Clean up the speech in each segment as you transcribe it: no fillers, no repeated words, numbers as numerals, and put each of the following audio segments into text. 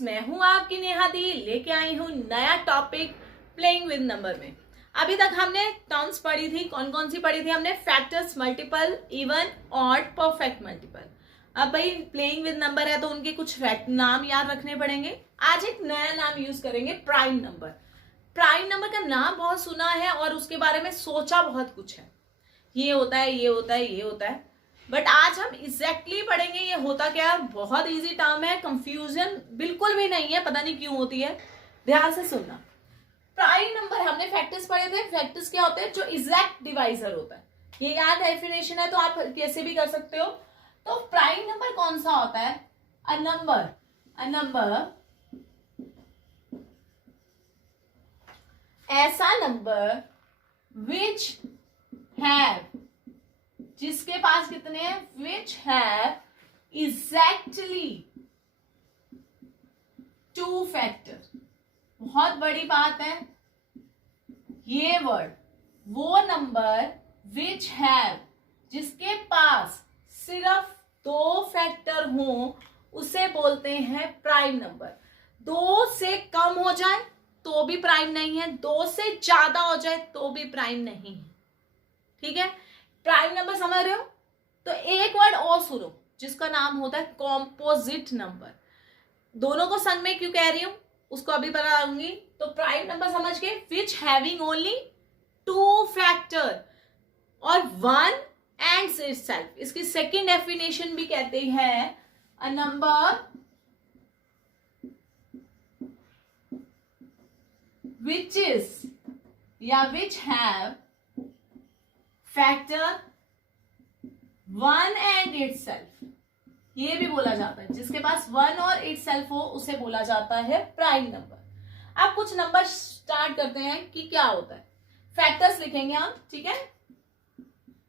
Friends, मैं हूं आपकी नेहा दी, लेके आई हूं नया टॉपिक प्लेइंग विद नंबर में। अभी तक हमने टर्म्स पढ़ी थी। कौन कौन सी पढ़ी थी हमने? Factors, multiple, even, odd, perfect multiple. अब भाई प्लेइंग विद नंबर है तो उनके कुछ नाम याद रखने पड़ेंगे। आज एक नया नाम यूज करेंगे, प्राइम नंबर। प्राइम नंबर का नाम बहुत सुना है और उसके बारे में सोचा बहुत कुछ है, ये होता है, ये होता है, ये होता है, बट आज हम एग्जैक्टली पढ़ेंगे ये होता क्या है। बहुत इजी टर्म है, कंफ्यूजन बिल्कुल भी नहीं है, पता नहीं क्यों होती है। ध्यान से सुनना। प्राइम नंबर हमने फैक्टर्स पढ़े थे। फैक्टर्स क्या होते हैं? जो एग्जैक्ट डिवाइजर होता है। ये याद डेफिनेशन है तो आप कैसे भी कर सकते हो। तो प्राइम नंबर कौन सा होता है? अ नंबर ऐसा नंबर विच हैव, जिसके पास कितने हैं? Which have exactly two factor. बहुत बड़ी बात है ये वर्ड। वो नंबर विच हैव, जिसके पास सिर्फ दो फैक्टर हो, उसे बोलते हैं प्राइम नंबर। दो से कम हो जाए तो भी प्राइम नहीं है, दो से ज्यादा हो जाए तो भी प्राइम नहीं है। ठीक है, प्राइम नंबर समझ रहे हो? तो एक वर्ड और सुनो जिसका नाम होता है कॉम्पोजिट नंबर। दोनों को संग में क्यों कह रही हूं उसको अभी बताऊंगी। तो प्राइम नंबर समझ के, which having only two factor और वन एंड इटसेल्फ। इसकी सेकेंड डेफिनेशन भी कहते हैं अ नंबर which is या which have factor one and itself। ये भी बोला जाता है, जिसके पास वन और itself हो उसे बोला जाता है प्राइम नंबर। अब कुछ नंबर स्टार्ट करते हैं कि क्या होता है। फैक्टर्स लिखेंगे हम, ठीक है,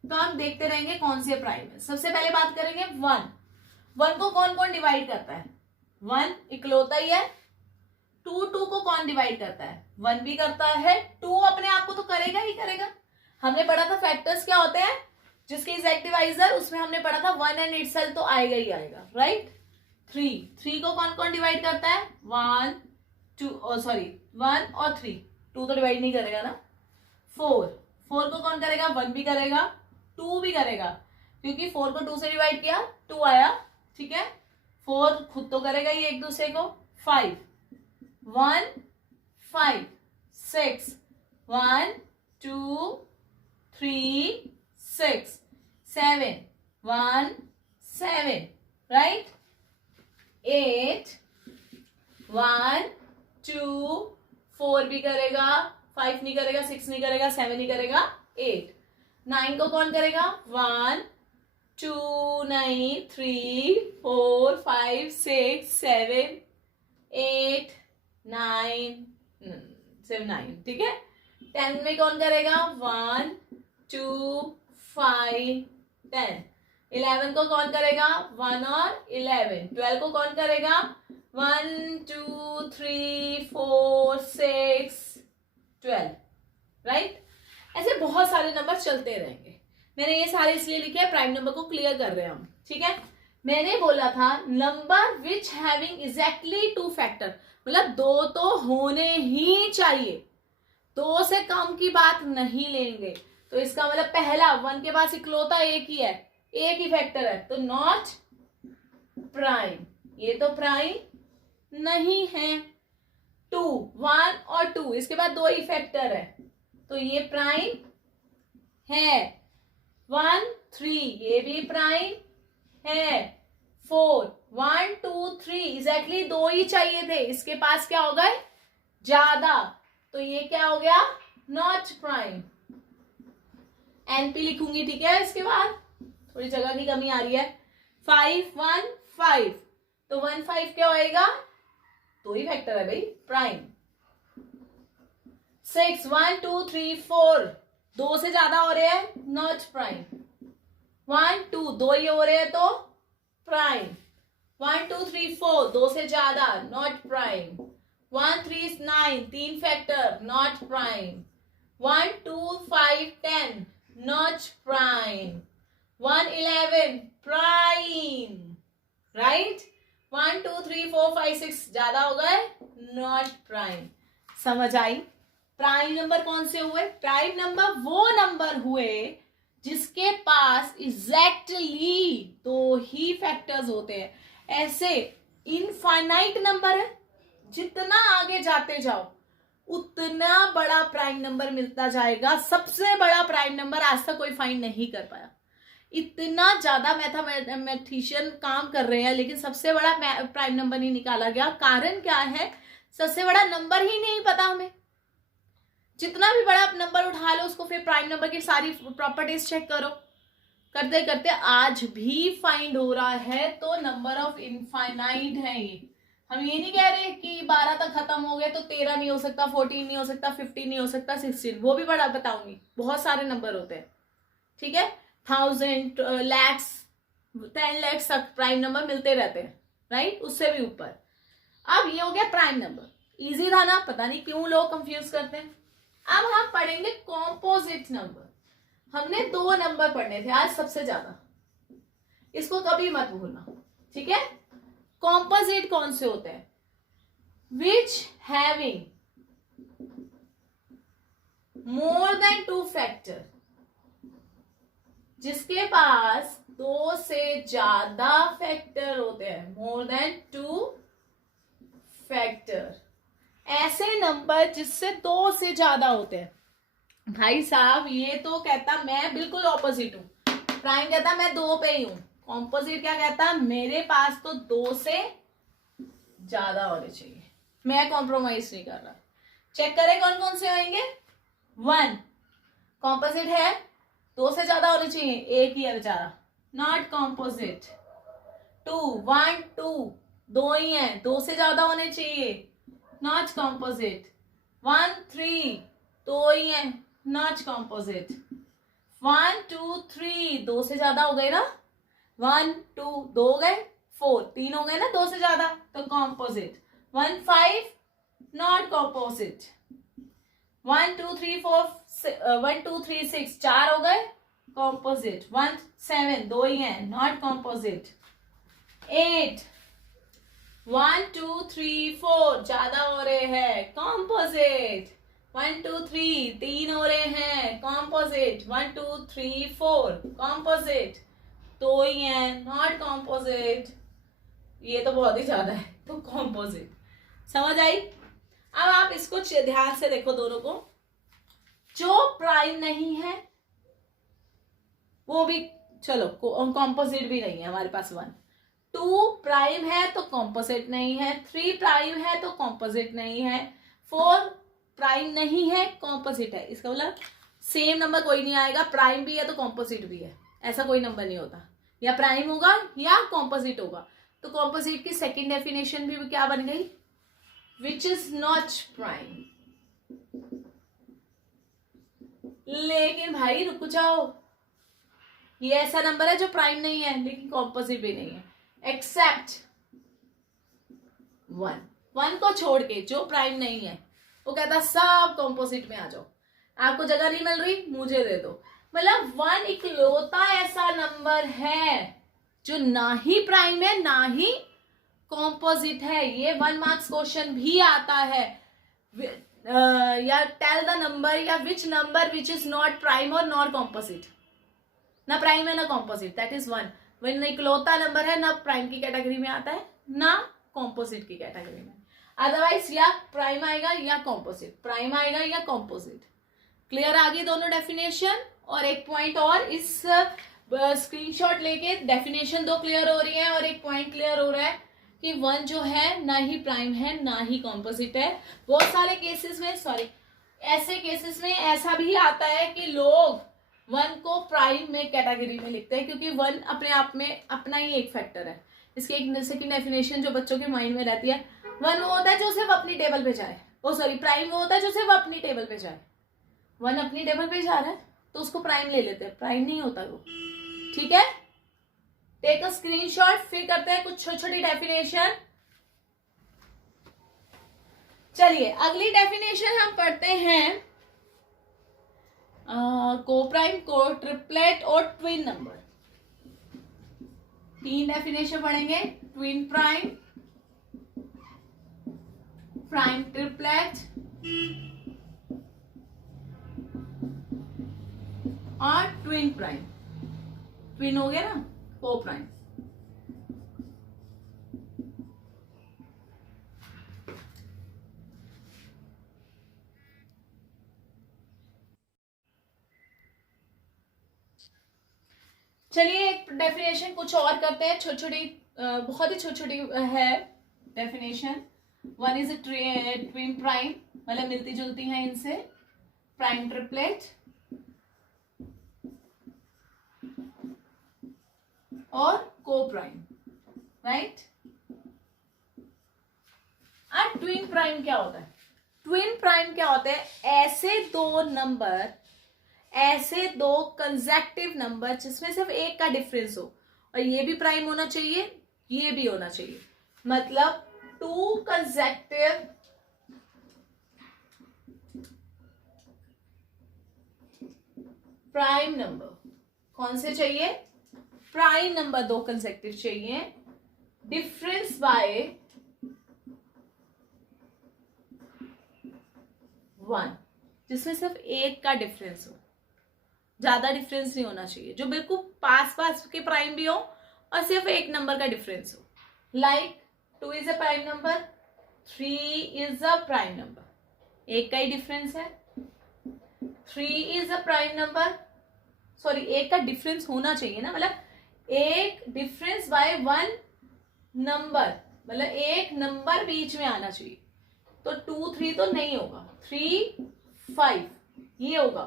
तो हम देखते रहेंगे कौन से प्राइम है। सबसे पहले बात करेंगे वन। वन को कौन कौन डिवाइड करता है? वन इकलौता ही है। टू को कौन डिवाइड करता है? वन भी करता है, टू अपने आप को तो करेगा ही करेगा। हमने पढ़ा था फैक्टर्स क्या होते हैं, जिसके एग्जैक्ट डिवाइजर, उसमें हमने पढ़ा था वन एंड इटसेल्फ तो आएगा ही आएगा, राइट। थ्री को कौन कौन डिवाइड करता है? वन, टू, सॉरी, वन और थ्री। टू तो डिवाइड नहीं करेगा ना। फोर को कौन करेगा? वन भी करेगा, टू भी करेगा, क्योंकि फोर को टू से डिवाइड किया, टू आया, ठीक है। फोर खुद तो करेगा ही एक दूसरे को। Five, one, five, six, one, two, three, six, seven, one, seven, right. Eight, one, two, four भी करेगा, फाइव नहीं करेगा, सिक्स नहीं करेगा, सेवन नहीं करेगा, एट। नाइन को कौन करेगा? वन, टू, नहीं, three, four, five, six, seven, eight, nine, सिर्फ नाइन, ठीक है। 10 में कौन करेगा? 1, 2, 5, 10। 11 को कौन करेगा? 1 और 11। 12 को कौन करेगा? 1, 2, 3, 4, 6, 12, राइट। ऐसे बहुत सारे नंबर चलते रहेंगे। मैंने ये सारे इसलिए लिखे हैं, प्राइम नंबर को क्लियर कर रहे हैं हम, ठीक है। मैंने बोला था number which having exactly two factor, मतलब दो तो होने ही चाहिए, दो से कम की बात नहीं लेंगे। तो इसका मतलब पहला, वन के पास इकलौता एक ही है, एक ही फैक्टर है, तो नॉट प्राइम, ये तो प्राइम नहीं है। टू, वन और टू, इसके बाद दो ही फैक्टर है, तो ये प्राइम है। वन, थ्री, ये भी प्राइम है। फोर, 1, 2, 3, एग्जैक्टली दो ही चाहिए थे, इसके पास क्या हो गए? ज्यादा, तो ये क्या हो गया? Not prime. एनपी लिखूंगी, ठीक है। इसके बाद थोड़ी जगह की कमी आ रही है। 5, 1, 5, तो 1, 5 क्या होएगा? दो ही फैक्टर है भाई, प्राइम। 6, 1, 2, 3, 4, दो से ज्यादा हो रहे हैं, नॉट प्राइम। 1, 2, दो ही हो रहे हैं तो प्राइम। 1, 2, 3, 4, दो से ज्यादा, नॉट प्राइम। 1, 3, 9, तीन factor, not prime. 1, 2, 5, 10, not prime. 1, 11, prime, right. 1 2 3 4 5 6 ज्यादा हो गए, नॉट प्राइम। समझ आई? प्राइम नंबर कौन से हुए? प्राइम नंबर वो नंबर हुए जिसके पास एग्जैक्टली दो ही फैक्टर्स होते हैं। ऐसे इनफाइनाइट नंबर है, जितना आगे जाते जाओ उतना बड़ा प्राइम नंबर मिलता जाएगा। सबसे बड़ा प्राइम नंबर आज तक कोई फाइंड नहीं कर पाया। इतना ज्यादा मैथमेटिशियन काम कर रहे हैं लेकिन सबसे बड़ा प्राइम नंबर नहीं निकाला गया। कारण क्या है? सबसे बड़ा नंबर ही नहीं पता हमें। जितना भी बड़ा नंबर उठा लो उसको फिर प्राइम नंबर की सारी प्रॉपर्टीज चेक करो, करते करते आज भी फाइंड हो रहा है। तो नंबर ऑफ इनफाइनाइट है ये। हम ये नहीं कह रहे कि 12 तक खत्म हो गए तो 13 नहीं हो सकता, 14 नहीं हो सकता, 15 नहीं हो सकता, 16, वो भी बड़ा बताऊंगी। बहुत सारे नंबर होते हैं, ठीक है। 1000 lakhs 10 lakhs तक प्राइम नंबर मिलते रहते हैं, राइट, उससे भी ऊपर। अब ये हो गया प्राइम नंबर। इजी था ना? पता नहीं क्यों लोग कंफ्यूज करते हैं। अब हम पढ़ेंगे कॉम्पोजिट नंबर। हमने 2 नंबर पढ़ने थे आज सबसे ज्यादा, इसको कभी मत भूलना, ठीक है। कॉम्पोजिट कौन से होते हैं? Which having more than 2 factor, जिसके पास 2 से ज्यादा फैक्टर होते हैं, मोर देन 2 फैक्टर। ऐसे नंबर जिससे 2 से ज्यादा होते हैं। भाई साहब ये तो कहता मैं बिल्कुल ऑपोजिट हूं। प्राइम कहता मैं 2 पे ही हूं। कॉम्पोजिट क्या कहता? मेरे पास तो 2 से ज्यादा होने चाहिए, मैं कॉम्प्रोमाइज नहीं कर रहा। चेक करें कौन कौन से होंगे। 1 कॉम्पोजिट है, 2 से ज्यादा होने चाहिए, एक ही है बेचारा, नॉट कॉम्पोजिट। 2 1 2 2 ही है, 2 से ज्यादा होने चाहिए, नॉट कॉम्पोजिट। 1 3 2 ही है, नॉट कॉम्पोजिट। 1 2 3 2 से ज्यादा हो गए ना, 1 2 2 हो गए, 4 3 हो गए ना 2 से ज्यादा, तो कॉम्पोजिट। 1 5 not composite. 1 2 3 4 1 2 3 6 4 हो गए, कॉम्पोजिट। 1 7 2 ही है, नॉट कॉम्पोजिट। 8 1 2 3 4 ज्यादा हो रहे हैं, कॉम्पोजिट। 1 2 3 3 हो रहे हैं, कॉम्पोजिट। 1 2 3 4 कॉम्पोजिट। 2 ही है, नॉट कॉम्पोजिट। ये तो बहुत ही ज्यादा है, तो कॉम्पोजिट। समझ आई? अब आप इसको ध्यान से देखो दोनों को। जो प्राइम नहीं है वो भी, चलो कॉम्पोजिट भी नहीं है हमारे पास। 1 2 प्राइम है तो कॉम्पोजिट नहीं है, 3 प्राइम है तो कॉम्पोजिट नहीं है, 4 प्राइम नहीं है, कॉम्पोजिट है। इसका मतलब सेम नंबर कोई नहीं आएगा, प्राइम भी है तो कॉम्पोजिट भी है, ऐसा कोई नंबर नहीं होता। या प्राइम होगा या कॉम्पोजिट होगा। तो कॉम्पोजिट की सेकंड डेफिनेशन भी क्या बन गई? Which is not prime. लेकिन भाई रुक जाओ, ये ऐसा नंबर है जो प्राइम नहीं है लेकिन कॉम्पोजिट भी नहीं है, एक्सेप्ट 1 को छोड़ के जो प्राइम नहीं है वो कहता सब कॉम्पोजिट में आ जाओ, आपको जगह नहीं मिल रही मुझे दे दो। मतलब 1 इकलौता ऐसा नंबर है जो ना ही प्राइम है ना ही कॉम्पोजिट है। ये 1 मार्क्स क्वेश्चन भी आता है, या टेल द नंबर या which number which is not prime और नॉट कॉम्पोजिट। ना प्राइम है ना कॉम्पोजिट, दैट इज 1। वन इकलौता नंबर है, ना प्राइम की कैटेगरी में आता है ना कॉम्पोजिट की कैटेगरी में। अदरवाइज या प्राइम आएगा या कॉम्पोजिट, प्राइम आएगा या कॉम्पोजिट। क्लियर आ गई दोनों डेफिनेशन। और एक पॉइंट और, इस स्क्रीनशॉट लेके डेफिनेशन 2 क्लियर हो रही है और एक पॉइंट क्लियर हो रहा है कि 1 जो है ना ही प्राइम है ना ही कॉम्पोजिट है। बहुत सारे केसेस में, ऐसे केसेस में ऐसा भी आता है कि लोग 1 को प्राइम में कैटेगरी में लिखते हैं क्योंकि 1 अपने आप में अपना ही एक फैक्टर है। इसकी एक सेकंड डेफिनेशन जो बच्चों के माइंड में रहती है, 1 वो होता है जो सिर्फ अपनी टेबल पे जाए, प्राइम वो होता है जो सिर्फ अपनी टेबल पे जाए। 1 अपनी टेबल पे जा रहा है तो उसको प्राइम ले लेते हैं, प्राइम नहीं होता वो, ठीक है। टेक अ स्क्रीनशॉट, फिर करते हैं कुछ छोटी छोटी डेफिनेशन। चलिए अगली डेफिनेशन हम पढ़ते हैं को प्राइम, को ट्रिपलेट और ट्विन नंबर। 3 डेफिनेशन पढ़ेंगे, ट्विन प्राइम, प्राइम ट्रिपलेट और ट्विन प्राइम। ट्विन हो गया ना, को प्राइम। चलिए एक डेफिनेशन कुछ और करते हैं, छोटी छोटी, बहुत ही छोटी छोटी है definition. One is a twin prime, मतलब मिलती जुलती हैं इनसे। प्राइम ट्रिपलेट और को प्राइम, राइट। अब ट्विन प्राइम क्या होता है? ट्विन प्राइम क्या होता है? ऐसे दो नंबर, ऐसे दो कंसेक्टिव नंबर जिसमें सिर्फ एक का डिफरेंस हो, और ये भी प्राइम होना चाहिए, ये भी होना चाहिए। मतलब टू कंसेक्टिव प्राइम नंबर। कौन से चाहिए? प्राइम नंबर दो कंसेक्टिव चाहिए, डिफरेंस बाय 1, जिसमें सिर्फ एक का डिफरेंस हो, ज्यादा डिफरेंस नहीं होना चाहिए, जो बिल्कुल पास पास के प्राइम भी हो और सिर्फ एक नंबर का डिफरेंस हो। Like 2 is a prime number, 3 is a prime number, एक का ही डिफरेंस है। 3 is a prime number, sorry एक का डिफरेंस होना चाहिए ना, मतलब एक डिफरेंस बाय 1 नंबर, मतलब एक नंबर बीच में आना चाहिए। तो 2 3 तो नहीं होगा, 3 5 ये होगा,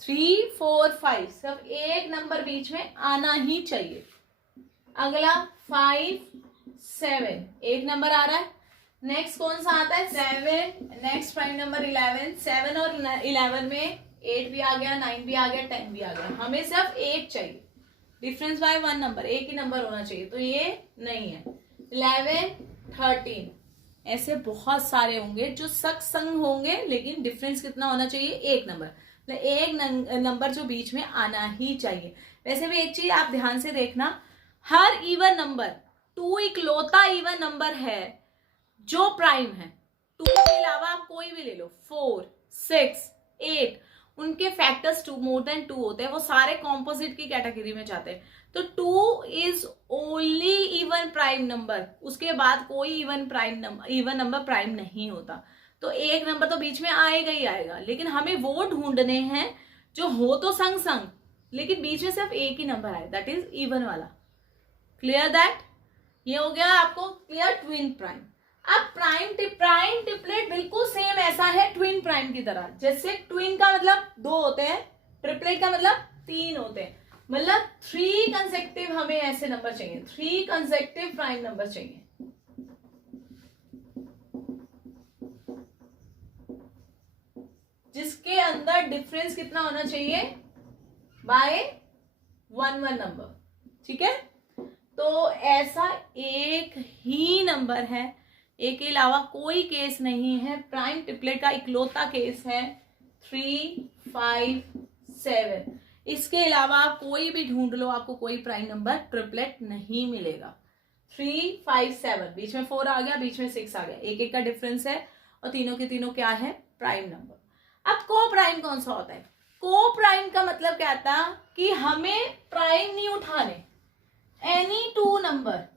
3 4 5 सिर्फ एक नंबर बीच में आना ही चाहिए। अगला 5 7 एक नंबर आ रहा है। नेक्स्ट कौन सा आता है? 7। Next prime number 11। 7 और 11 में 8 भी आ गया, 9 भी आ गया, 10 भी आ गया। हमें सिर्फ एक चाहिए, डिफरेंस बाय 1 नंबर, एक ही नंबर होना चाहिए, तो ये नहीं है। 11 13 ऐसे बहुत सारे होंगे जो संग होंगे, लेकिन डिफरेंस कितना होना चाहिए? एक नंबर, मतलब एक नंबर जो बीच में आना ही चाहिए। वैसे भी एक चीज आप ध्यान से देखना, हर इवन नंबर, 2 इकलौता इवन नंबर है जो प्राइम है। 2 के अलावा आप कोई भी ले लो, 4 6 8, उनके फैक्टर्स 2 मोर देन 2 होते हैं, वो सारे कॉम्पोजिट की कैटेगरी में जाते हैं। तो 2 is only even prime number, उसके बाद कोई इवन नंबर प्राइम नहीं होता। तो एक नंबर तो बीच में आएगा ही आएगा, लेकिन हमें वो ढूंढने हैं जो हो तो संग संग, लेकिन बीच में सिर्फ एक ही नंबर आए, दैट इज इवन वाला। Clear that? ये हो गया आपको क्लियर ट्विन प्राइम। अब प्राइम ट्रिपलेट बिल्कुल सेम ऐसा है ट्विन प्राइम की तरह। जैसे ट्विन का मतलब 2 होते हैं, ट्रिपलेट का मतलब 3 होते हैं, मतलब 3 कंसेक्टिव हमें ऐसे नंबर चाहिए, 3 कंसेक्टिव प्राइम नंबर चाहिए। जिसके अंदर डिफरेंस कितना होना चाहिए? बाय 1 नंबर, ठीक है। तो ऐसा एक ही नंबर है, एक के अलावा कोई केस नहीं है। प्राइम ट्रिपलेट का इकलौता केस है 3 5 7। इसके अलावा आप कोई भी ढूंढ लो, आपको कोई प्राइम नंबर ट्रिपलेट नहीं मिलेगा। 3 5 7 बीच में 4 आ गया, बीच में 6 आ गया, एक एक का डिफरेंस है, और तीनों के तीनों क्या है? Prime number. अब को प्राइम कौन सा होता है? को प्राइम का मतलब क्या था कि हमें प्राइम नहीं उठाने, एनी टू नंबर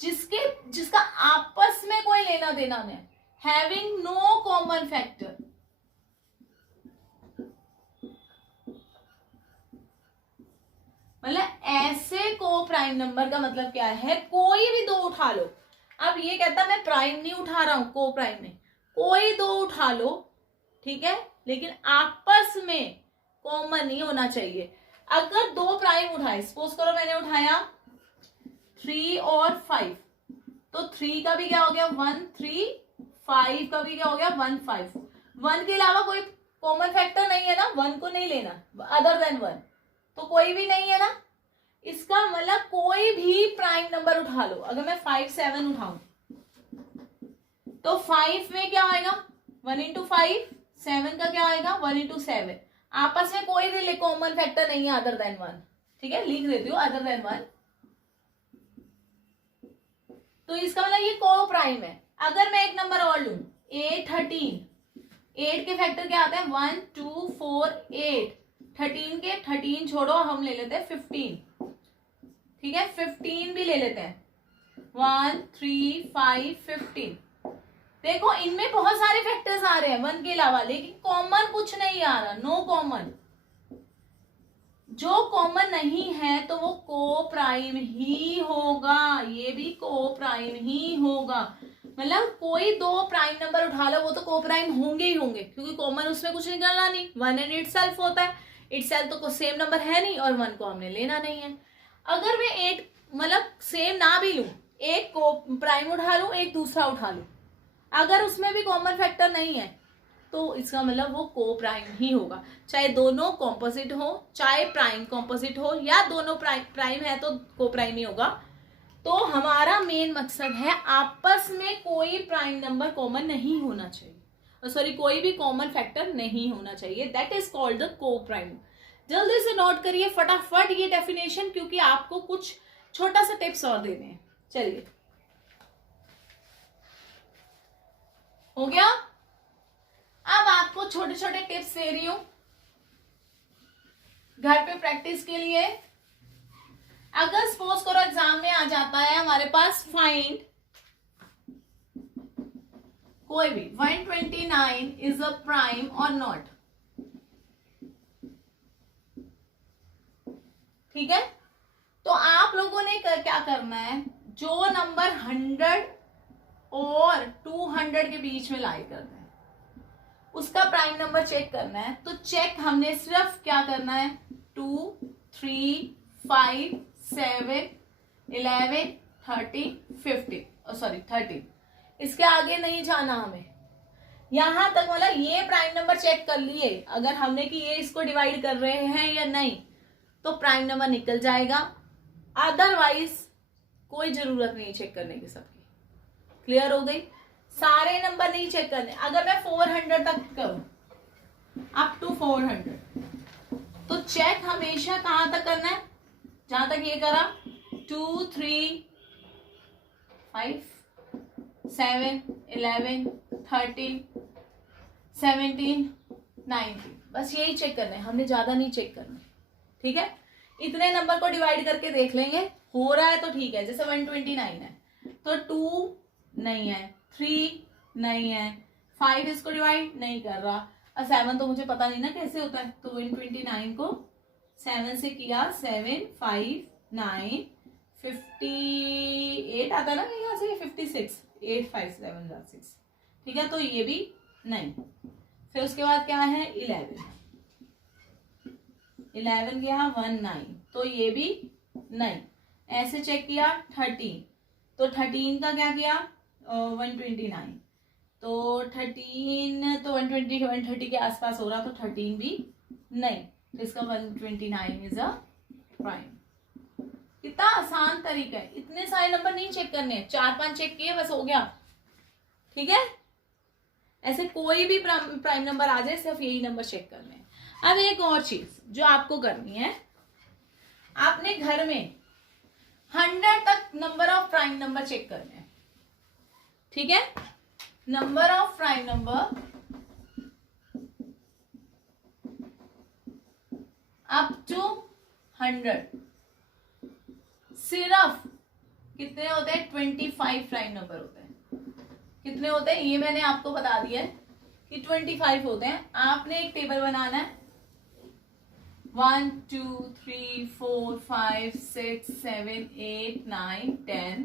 जिसका आपस में कोई लेना देना नहीं, हैविंग नो कॉमन फैक्टर। मतलब ऐसे को प्राइम नंबर का मतलब क्या है? कोई भी 2 उठा लो। अब ये कहता मैं प्राइम नहीं उठा रहा हूं, को प्राइम में कोई 2 उठा लो, ठीक है, लेकिन आपस में कॉमन नहीं होना चाहिए। अगर 2 प्राइम उठाए, सपोज करो मैंने उठाया 3 और 5, तो 3 का भी क्या हो गया? 1 3, 5 का भी क्या हो गया? 1 5। 1 के अलावा कोई कॉमन फैक्टर नहीं है ना, 1 को नहीं लेना, अदर देन 1 तो कोई भी नहीं है ना। इसका मतलब कोई भी प्राइम नंबर उठा लो। अगर मैं 5 7 उठाऊं तो 5 में क्या आएगा? 1 इंटू 5, 7 का क्या आएगा? 1 इंटू 7। आपस में कोई भी कॉमन फैक्टर नहीं है अदर देन 1, ठीक है, लिख देती हूँ अदर देन 1। तो इसका मतलब ये को प्राइम है। अगर मैं एक नंबर और लूं, 8 13, 8 के फैक्टर क्या आते हैं 1 2 4 8, 13 के 13 छोड़ो, हम ले लेते हैं 15, ठीक है 15 भी ले लेते हैं, 1 3 5 15। देखो इनमें बहुत सारे फैक्टर्स आ रहे हैं 1 के अलावा, लेकिन कॉमन कुछ नहीं आ रहा, नो कॉमन। जो कॉमन नहीं है तो वो को प्राइम ही होगा, ये भी को प्राइम ही होगा। मतलब कोई दो प्राइम नंबर उठा लो वो तो को प्राइम होंगे ही होंगे, क्योंकि कॉमन उसमें कुछ निकलना नहीं, 1 एंड इट सेल्फ होता है, इट सेल्फ तो सेम नंबर है नहीं और 1 को हमने लेना नहीं है। अगर मैं 8 मतलब सेम ना भी लूं, एक को प्राइम उठा लूं एक दूसरा उठा लूं, अगर उसमें भी कॉमन फैक्टर नहीं है तो इसका मतलब वो को प्राइम ही होगा, चाहे दोनों कॉम्पोजिट हो, चाहे प्राइम कॉम्पोजिट हो, या दोनों प्राइम है तो को प्राइम ही होगा। तो हमारा मेन मकसद है आपस में कोई प्राइम नंबर कॉमन नहीं होना चाहिए, सॉरी कोई भी कॉमन फैक्टर नहीं होना चाहिए, दैट इज कॉल्ड द को प्राइम। जल्दी से नोट करिए फटाफट ये डेफिनेशन, क्योंकि आपको कुछ छोटा सा टिप्स और देने हैं। चलिए हो गया। अब आपको छोटे छोटे टिप्स दे रही हूं घर पे प्रैक्टिस के लिए। अगर सपोज करो एग्जाम में आ जाता है हमारे पास फाइंड कोई भी 129 इज अ प्राइम और नॉट, ठीक है, तो आप लोगों ने क्या करना है, जो नंबर 100 और 200 के बीच में लाई करना है उसका प्राइम नंबर चेक करना है। तो चेक हमने सिर्फ क्या करना है 2 3 5 7 11 30 50 सॉरी 13, इसके आगे नहीं जाना हमें, यहां तक मतलब ये प्राइम नंबर चेक कर लिए अगर हमने कि ये इसको डिवाइड कर रहे हैं या नहीं तो प्राइम नंबर निकल जाएगा, अदरवाइज कोई जरूरत नहीं चेक करने की। सबकी क्लियर हो गई, सारे नंबर नहीं चेक करने। अगर मैं 400 तक करूं अप टू 400 तो चेक हमेशा कहां तक करना है, जहां तक ये करा 2 3 5 7 11 13 17 19, बस यही चेक करना है, हमने ज्यादा नहीं चेक करना, ठीक है। इतने नंबर को डिवाइड करके देख लेंगे, हो रहा है तो ठीक है, जैसे 129 है तो 2 नहीं है, 3 नहीं है, 5 इसको डिवाइड नहीं कर रहा, और 7 तो मुझे पता नहीं ना कैसे होता है, तो 129 को 7 से किया 7 5 9 58 आता है ना यहाँ से 56 8 5 7 6, ठीक है, तो ये भी नहीं। फिर उसके बाद क्या है 11 गया 1 9, तो ये भी नहीं। ऐसे चेक किया 13, तो 13 का क्या किया 129, तो 13 तो 120 130 के आसपास हो रहा, तो 13 भी नहीं, तो इसका 129 इज अ प्राइम। कितना आसान तरीका है, इतने सारे नंबर नहीं चेक करने, 4-5 चेक किए बस हो गया, ठीक है। ऐसे कोई भी प्राइम नंबर आ जाए सिर्फ यही नंबर चेक करने हैं। अब एक और चीज जो आपको करनी है, आपने घर में 100 तक number of prime number check करने हैं, ठीक है। Number of prime number up to 100 सिर्फ कितने होते हैं 25 प्राइम नंबर होते हैं। कितने होते हैं ये मैंने आपको बता दिया है कि 25 होते हैं। आपने एक टेबल बनाना है 1 2 3 4 5 6 7 8 9 10,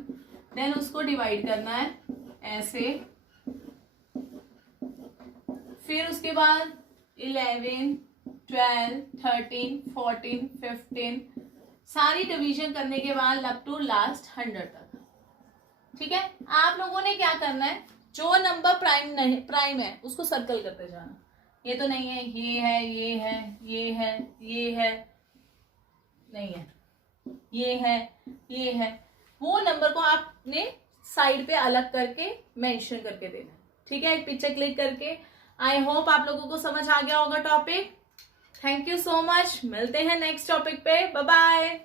देन उसको डिवाइड करना है ऐसे, फिर उसके बाद 11 12 13 14 15 सारी डिवीजन करने के बाद अप टू लास्ट 100 तक, ठीक है। आप लोगों ने क्या करना है, जो नंबर प्राइम है उसको सर्कल करते जाना, ये तो नहीं है, ये है, ये है, ये है, ये है, नहीं है, ये है, ये है, वो नंबर को आपने साइड पे अलग करके मेंशन करके देना, ठीक है, एक पिक्चर क्लिक करके। आई होप आप लोगों को समझ आ गया होगा topic. Thank you so much, मिलते हैं नेक्स्ट टॉपिक पे, बाय बाय।